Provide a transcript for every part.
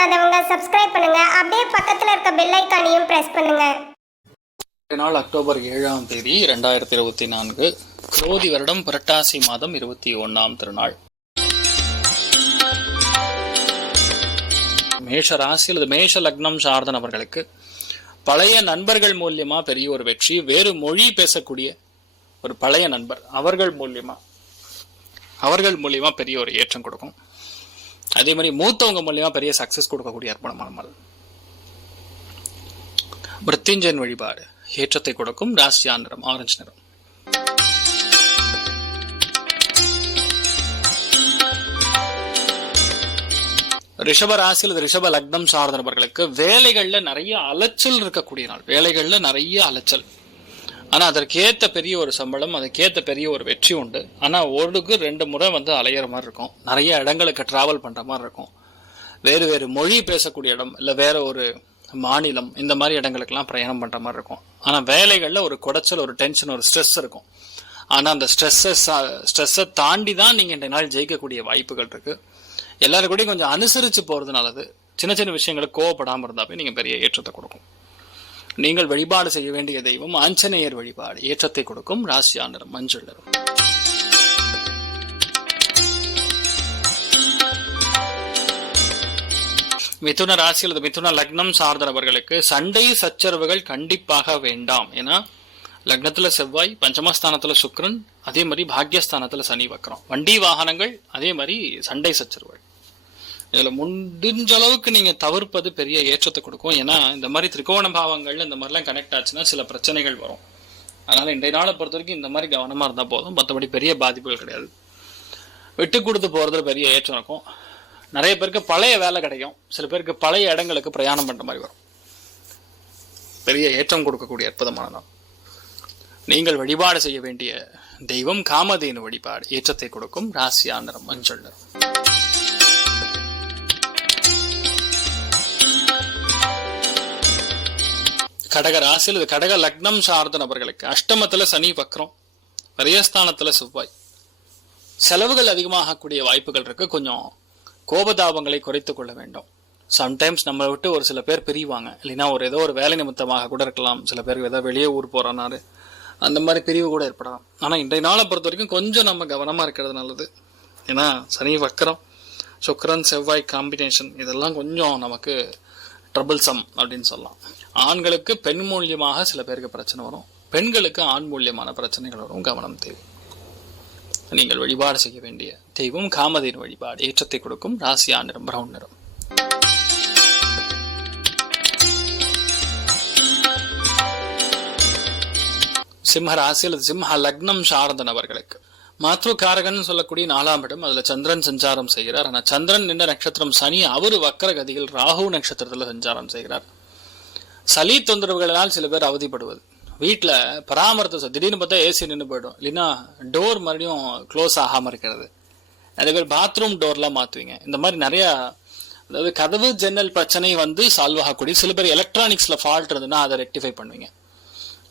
பண்ணாதவங்க சப்ஸ்கிரைப் பண்ணுங்க. அப்படியே பக்கத்துல இருக்க பெல் ஐகானையும் பிரஸ் பண்ணுங்க. நாள் அக்டோபர் 7ஆம் தேதி 2024 குரோதி வருடம் புரட்டாசி மாதம் 21ஆம் திருநாள். மேஷ ராசி அல்லது மேஷ லக்னம் சார்ந்த நபர்களுக்கு பழைய நண்பர்கள் மூலியமா பெரிய ஒரு வெற்றி, வேறு மொழி பேசக்கூடிய ஒரு பழைய நண்பர் அவர்கள் மூலியமா பெரிய ஒரு ஏற்றம் கொடுக்கும். அதே மாதிரி மூத்தவங்க மூலியமா பெரிய சக்சஸ் கொடுக்கக்கூடிய அர்ப்பணமான நாள். மிருத்யுஞ்சயன் வழிபாடு ஏற்றத்தை கொடுக்கும். ராசியா நிறம் ஆரஞ்சு நிறம். ரிஷப ராசி அல்லது ரிஷப லக்னம் சார்ந்த நபர்களுக்கு வேலைகள்ல நிறைய அலைச்சல் இருக்கக்கூடிய நாள். வேலைகள்ல நிறைய அலைச்சல், ஆனா அதற்கேத்த பெரிய ஒரு சம்பளம், அதுக்கேத்த பெரிய ஒரு வெற்றி உண்டு. ஆனா ஒருக்கு 2 முறை அலையிற மாதிரி இருக்கும். நிறைய இடங்களுக்கு டிராவல் பண்ற மாதிரி இருக்கும். வேறு வேறு மொழி பேசக்கூடிய இடம், இல்ல வேற ஒரு மாநிலம், இந்த மாதிரி இடங்களுக்கெல்லாம் பிரயாணம் பண்ற மாதிரி இருக்கும். ஆனா வேலைகள்ல ஒரு குடைச்சல், ஒரு டென்ஷன், ஒரு ஸ்ட்ரெஸ் இருக்கும். ஆனா அந்த ஸ்ட்ரெஸ்ஸை தாண்டி தான் நீங்க இந்த நாள் ஜெயிக்கக்கூடிய வாய்ப்புகள் இருக்கு. எல்லாரும் கூட கொஞ்சம் அனுசரிச்சு போறது நல்லது. சின்ன சின்ன விஷயங்களுக்கு கோவப்படாம இருந்தாவே நீங்க பெரிய ஏற்றத்தை கொடுக்கும். நீங்கள் வழிபாடு செய்ய வேண்டிய தெய்வம் ஆஞ்சநேயர் வழிபாடு ஏற்றத்தை கொடுக்கும். ராசியா நிறம் மஞ்சள் நிறம். மிதுன ராசி அல்லது மிதுன லக்னம் சார்ந்த நபர்களுக்கு சண்டை சச்சரவுகள் கண்டிப்பாக வேண்டாம். ஏன்னா லக்னத்துல செவ்வாய், பஞ்சமஸ்தானத்துல சுக்கிரன், அதே மாதிரி பாக்யஸ்தானத்துல சனி வக்கரம். வண்டி வாகனங்கள், அதே மாதிரி சண்டை சச்சரவுகள், இதுல முடிஞ்ச அளவுக்கு நீங்க தவிர்ப்பது பெரிய ஏற்றத்தை கொடுக்கும். ஏன்னா இந்த மாதிரி திரிகோண பாவங்கள்ல இந்த மாதிரிலாம் கனெக்ட் ஆச்சுன்னா சில பிரச்சனைகள் வரும். அதனால இன்றைய நாளை பொறுத்த வரைக்கும் இந்த மாதிரி கவனமா இருந்தா போதும். மற்றபடி பெரிய பாதிப்புகள் கிடையாது. விட்டு கொடுத்து போறதுல பெரிய ஏற்றம் இருக்கும். நிறைய பேருக்கு பழைய வேலை கிடைக்கும். சில பேருக்கு பழைய இடங்களுக்கு பிரயாணம் பண்ற மாதிரி வரும். பெரிய ஏற்றம் கொடுக்கக்கூடிய அற்புதமான நாள். நீங்கள் வழிபாடு செய்ய வேண்டிய தெய்வம் காமதேனு வழிபாடு ஏற்றத்தை கொடுக்கும். ராசியா நிறம் மஞ்சள் நிறம். கடக ராசி அல்லது கடக லக்னம் சார்ந்த நபர்களுக்கு அஷ்டமத்துல சனி வக்ரம், விரயஸ்தானத்துல செவ்வாய், செலவுகள் அதிகமாகக்கூடிய வாய்ப்புகள் இருக்கு. கொஞ்சம் கோபதாபங்களை குறைத்துக் கொள்ள வேண்டும். சம்டைம்ஸ் நம்மளை விட்டு ஒரு சில பேர் பிரிவாங்க, இல்லைன்னா ஏதோ ஒரு வேலை நிமித்தமாக கூட இருக்கலாம். சில பேருக்கு ஏதோ வெளியே ஊர் போறனாரு அந்த மாதிரி பிரிவு கூட ஏற்படலாம். ஆனா இன்றைய நாளை பொறுத்த வரைக்கும் கொஞ்சம் நம்ம கவனமா இருக்கிறது நல்லது. ஏன்னா சனி வக்கரம், சுக்கிரன் செவ்வாய் காம்பினேஷன், இதெல்லாம் கொஞ்சம் நமக்கு ட்ரபிள்சம் அப்படின்னு சொல்லலாம். ஆண்களுக்கு பெண் மூலியமாக சில பேருக்கு பிரச்சனை வரும், பெண்களுக்கு ஆண் மூலியமான பிரச்சனைகள் வரும். கவனம் தேவை. நீங்கள் வழிபாடு செய்ய வேண்டிய தெய்வம் காமதேனு வழிபாடு ஏற்றத்தை கொடுக்கும். ராசியா நிறம் பிரவுன் நிறம். சிம்ம ராசி அல்லது சிம்ம லக்னம் சார்ந்த நபர்களுக்கு மாத்ருகாரகன் சொல்லக்கூடிய 4ஆம் இடம், அதுல சந்திரன் சஞ்சாரம் செய்கிறார். ஆனா சந்திரன் நின்ற நட்சத்திரம் சனி, அவரு வக்கர கதிகள் ராகு நட்சத்திரத்துல சஞ்சாரம் செய்கிறார். சளி தொந்தரவுகளினால் சில பேர் அவதிப்படுவது, வீட்டுல பராமரித்து திடீர்னு பார்த்தா ஏசி நின்று போயிடும், இல்லைன்னா டோர் மறுபடியும் க்ளோஸ் ஆகாம இருக்கிறது. நிறைய பேர் பாத்ரூம் டோர்லாம் மாத்துவீங்க. இந்த மாதிரி நிறைய, அதாவது கதவு ஜன்னல் பிரச்சனை சால்வ் ஆகக்கூடிய, சில பேர் எலக்ட்ரானிக்ஸ்ல ஃபால்ட் இருந்ததுன்னா அதை ரெக்டிஃபை பண்ணுவீங்க.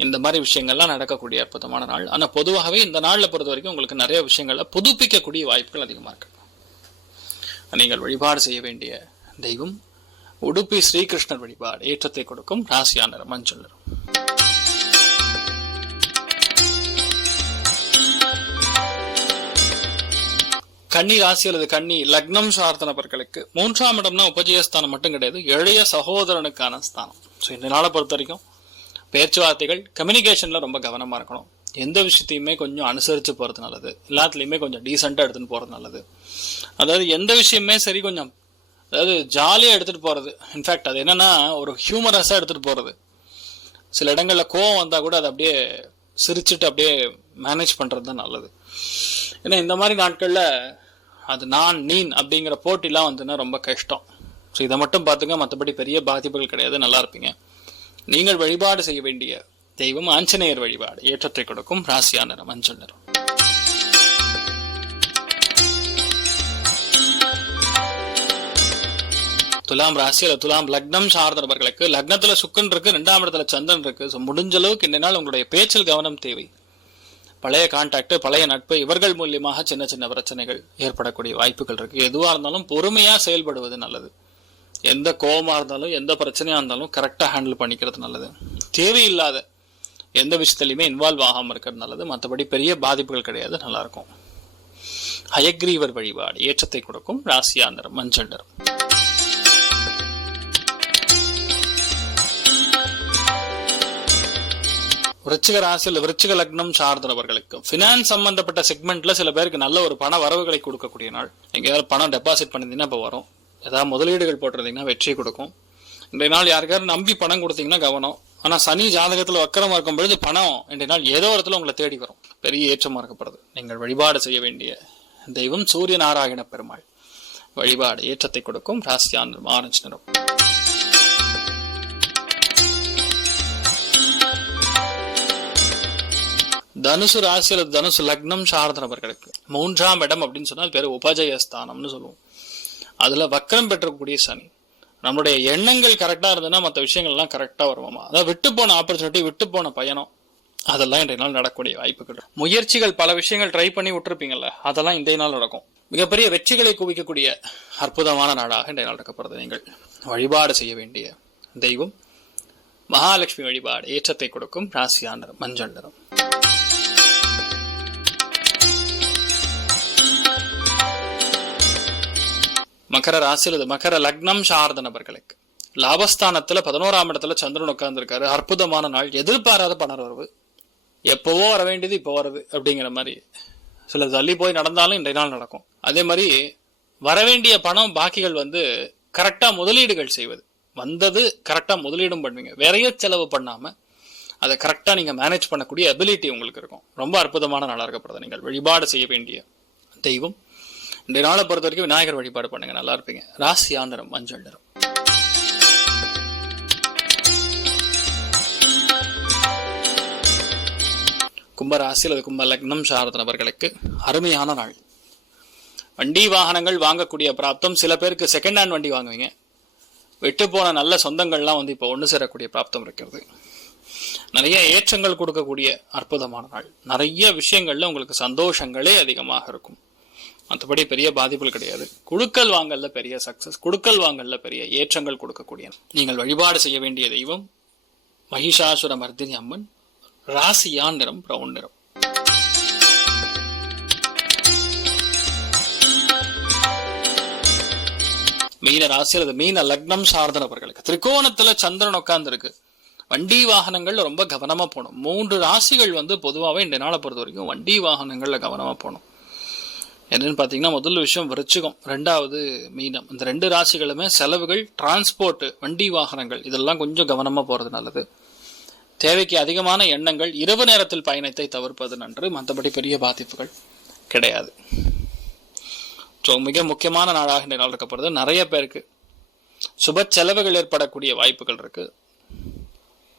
இந்த மாதிரி விஷயங்கள்லாம் நடக்கக்கூடிய அற்புதமான நாள். ஆனா பொதுவாகவே இந்த நாள்ல பொறுத்த வரைக்கும் உங்களுக்கு நிறைய விஷயங்கள்ல புதுப்பிக்கக்கூடிய வாய்ப்புகள் அதிகமா இருக்கு. நீங்கள் வழிபாடு செய்ய வேண்டிய தெய்வம் உடுப்பி ஸ்ரீகிருஷ்ணர் வழிபாடு ஏற்றத்தை கொடுக்கும். ராசியா நிறம் மஞ்சள் நிறம். கன்னி ராசி அல்லது கன்னி லக்னம் சார்ந்த நபர்களுக்கு 3ஆம் இடம்னா உபஜயஸ்தானம் மட்டும் கிடையாது, இளைய சகோதரனுக்கான ஸ்தானம். ஸோ இந்த நாளை பொறுத்த வரைக்கும் பேச்சுவார்த்தைகள், கம்யூனிகேஷன்ல ரொம்ப கவனமா இருக்கணும். எந்த விஷயத்தையுமே கொஞ்சம் அனுசரிச்சு போறது நல்லது. எல்லாத்துலயுமே கொஞ்சம் டீசெண்டா எடுத்துட்டு போறது நல்லது. அதாவது எந்த விஷயமே சரி கொஞ்சம், அதாவது ஜாலியா எடுத்துட்டு போறது. இன்ஃபேக்ட் அது என்னன்னா ஒரு ஹியூமரஸா எடுத்துட்டு போறது. சில இடங்கள்ல கோவம் வந்தா கூட அதை அப்படியே சிரிச்சுட்டு அப்படியே மேனேஜ் பண்றது தான் நல்லது. ஏன்னா இந்த மாதிரி நாட்கள்ல அது நான் நீன் அப்படிங்கிற போட்டிலாம் ரொம்ப கஷ்டம். ஸோ இதை மட்டும் பார்த்துங்க, மற்றபடி பெரிய பாதிப்புகள் கிடையாது, நல்லா இருப்பீங்க. நீங்கள் வழிபாடு செய்ய வேண்டிய தெய்வம் ஆஞ்சநேயர் வழிபாடு ஏற்றத்தை கொடுக்கும். ராசியா நிறம் மஞ்சள் நிறம். துலாம் ராசி அல்லது துலாம் லக்னம் சார்ந்த நபர்களுக்கு லக்னத்துல சுக்கன் இருக்கு, 2ஆம் இடத்துல சந்திரன் இருக்கு. ஸோ முடிஞ்ச அளவுக்கு இந்த நாள் உங்களுடைய பேச்சில் கவனம் தேவை. பழைய கான்டாக்ட், பழைய நட்பு, இவர்கள் மூலியமாக சின்ன சின்ன பிரச்சனைகள் ஏற்படக்கூடிய வாய்ப்புகள் இருக்கு. எதுவா இருந்தாலும் பொறுமையா செயல்படுவது நல்லது. எந்த கோபமா இருந்தாலும் எந்த பிரச்சனையா இருந்தாலும் கரெக்டா ஹேண்டில் பண்ணிக்கிறது நல்லது. தேவையில்லாத எந்த விஷயத்துலையுமே இன்வால்வ் ஆகாம இருக்கிறது நல்லது. மற்றபடி பெரிய பாதிப்புகள் கிடையாது, நல்லா இருக்கும். ஹயக்ரீவர் வழிபாடு ஏற்றத்தை கொடுக்கும். ராசியா நிறம் மஞ்சள் நிறம். விருச்சிக ராசியில் விருச்சிக லக்னம் சார்ந்தவர்களுக்கு பினான்ஸ் சம்பந்தப்பட்ட செக்மெண்ட்ல சில பேருக்கு நல்ல ஒரு பண வரவுகளை கொடுக்கக்கூடிய நாள். நீங்க ஏதாவது பணம் டெபாசிட் பண்ணிருந்தீங்கன்னா இப்போ வரும். ஏதாவது முதலீடுகள் போட்டிருந்தீங்கன்னா வெற்றி கொடுக்கும். இன்றைய நாள் யாருக்காரும் நம்பி பணம் கொடுத்தீங்கன்னா கவனம். ஆனா சனி ஜாதகத்துல வக்கரமா இருக்கும் பொழுது பணம் இன்றைய நாள் ஏதோ இடத்துல உங்களை தேடி வரும். பெரிய ஏற்றமா இருக்கப்படுது. நீங்கள் வழிபாடு செய்ய வேண்டிய தெய்வம் சூரிய நாராயண பெருமாள் வழிபாடு ஏற்றத்தை கொடுக்கும். ராசியா நிறம் ஆரஞ்சு நிறம். தனுசு ராசியில தனுசு லக்னம் சார்ந்தவர்களுக்கு 3ஆம் இடம் அப்படின்னு சொன்னால் பேரு உபஜயஸ்தானம்னு சொல்லுவோம். அதுல வக்கரம் பெற்றக்கூடிய சனி. நம்மளுடைய எண்ணங்கள் கரெக்டா இருந்ததுன்னா மற்ற விஷயங்கள்லாம் கரெக்டா வருவோமா. அதாவது விட்டு போன ஆப்பர்ச்சுனிட்டி, விட்டு போன பயணம், அதெல்லாம் இன்றைய நாள் நடக்கக்கூடிய வாய்ப்புகள். முயற்சிகள் பல விஷயங்கள் ட்ரை பண்ணி விட்டுருப்பீங்கல்ல, அதெல்லாம் இன்றைய நாள் நடக்கும். மிகப்பெரிய வெற்றிகளை குவிக்கக்கூடிய அற்புதமான நாளாக இன்றைய நாள் நடக்கப்படுறது. நீங்கள் வழிபாடு செய்ய வேண்டிய தெய்வம் மகாலட்சுமி வழிபாடு ஏற்றத்தை கொடுக்கும். ராசியா நிறம் மஞ்சள் நிறம். மகர ராசியில் மகர லக்னம் சார்ந்த நபர்களுக்கு லாபஸ்தானத்துல 11ஆம் இடத்துல சந்திரன் உட்கார்ந்து இருக்காரு. அற்புதமான நாள். எதிர்பாராத பண வரவு, எப்பவோ வர வேண்டியது இப்போ வருது அப்படிங்கிற மாதிரி. சில தள்ளி போய் நடந்தாலும் இன்றைய நாள் நடக்கும். அதே மாதிரி வரவேண்டிய பணம் பாக்கிகள் கரெக்டா முதலீடுகள் செய்வது, வந்தது கரெக்டா முதலீடும் பண்ணுவீங்க. நிறைய செலவு பண்ணாம அதை கரெக்டா நீங்க மேனேஜ் பண்ணக்கூடிய அபிலிட்டி உங்களுக்கு இருக்கும். ரொம்ப அற்புதமான நாளா இருக்கப்படுது. நீங்கள் வழிபாடு செய்ய வேண்டிய தெய்வம் இந்த நாளை பொறுத்த வரைக்கும் விநாயகர் வழிபாடு பண்ணுங்க, நல்லா இருப்பீங்க. ராசியா நிறம் மஞ்சள் நிறம். கும்பராசியில் அது கும்ப லக்னம் சார்ந்த நபர்களுக்கு அருமையான நாள். வண்டி வாகனங்கள் வாங்கக்கூடிய பிராப்தம். சில பேருக்கு செகண்ட் ஹேண்ட் வண்டி வாங்குவீங்க. விட்டு போன நல்ல சொந்தங்கள்லாம் இப்போ ஒன்று சேரக்கூடிய பிராப்தம் இருக்கிறது. நிறைய ஏற்றங்கள் கொடுக்கக்கூடிய அற்புதமான நாள். நிறைய விஷயங்கள்ல உங்களுக்கு சந்தோஷங்களே அதிகமாக இருக்கும். மற்றபடி பெரிய பாதிப்புகள் கிடையாது. குடுக்கல் வாங்கல்ல பெரிய சக்சஸ், குடுக்கல் வாங்கல்ல பெரிய ஏற்றங்கள் கொடுக்கக்கூடிய. நீங்கள் வழிபாடு செய்ய வேண்டிய தெய்வம் மகிஷாசுர மர்தினி அம்மன். ராசியா நிறம் பிரவுன் நிறம். மீன ராசியில் அது மீன லக்னம் சார்ந்த நபர்களுக்கு திரிகோணத்துல சந்திரன் உட்கார்ந்து இருக்கு. வண்டி வாகனங்கள்ல ரொம்ப கவனமா போகணும். 3 ராசிகள் பொதுவாகவே இந்த நாளை பொறுத்த வரைக்கும் வண்டி வாகனங்கள்ல கவனமா போகணும். என்னன்னு பாத்தீங்கன்னா முதல் விஷயம் விருச்சிகம், 2வது மீனம். இந்த 2 ராசிகளுமே செலவுகள், டிரான்ஸ்போர்ட், வண்டி வாகனங்கள் இதெல்லாம் கொஞ்சம் கவனமா போறது நல்லது. தேவைக்கு அதிகமான எண்ணங்கள், இரவு நேரத்தில் பயணத்தை தவிர்ப்பது நன்று. மற்றபடி பெரிய பாதிப்புகள் கிடையாது. ஸோ மிக முக்கியமான நாளாக இந்த நாள் இருக்கப்படுது. நிறைய பேருக்கு சுப செலவுகள் ஏற்படக்கூடிய வாய்ப்புகள் இருக்கு.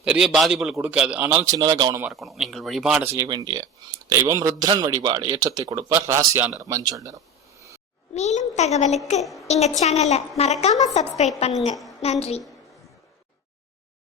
பெரிய பாதிப்புகள் கொடுக்காது, ஆனால் சின்னதாக கவனமா இருக்கணும். நீங்கள் வழிபாடு செய்ய வேண்டிய தெய்வம் ருத்ரன் வழிபாடு ஏற்றத்தை கொடுப்பார். ராசியா நிறம் மஞ்சள் நிறம். மேலும் தகவலுக்கு எங்க சேனலை மறக்காம சப்ஸ்கிரைப் பண்ணுங்க. நன்றி.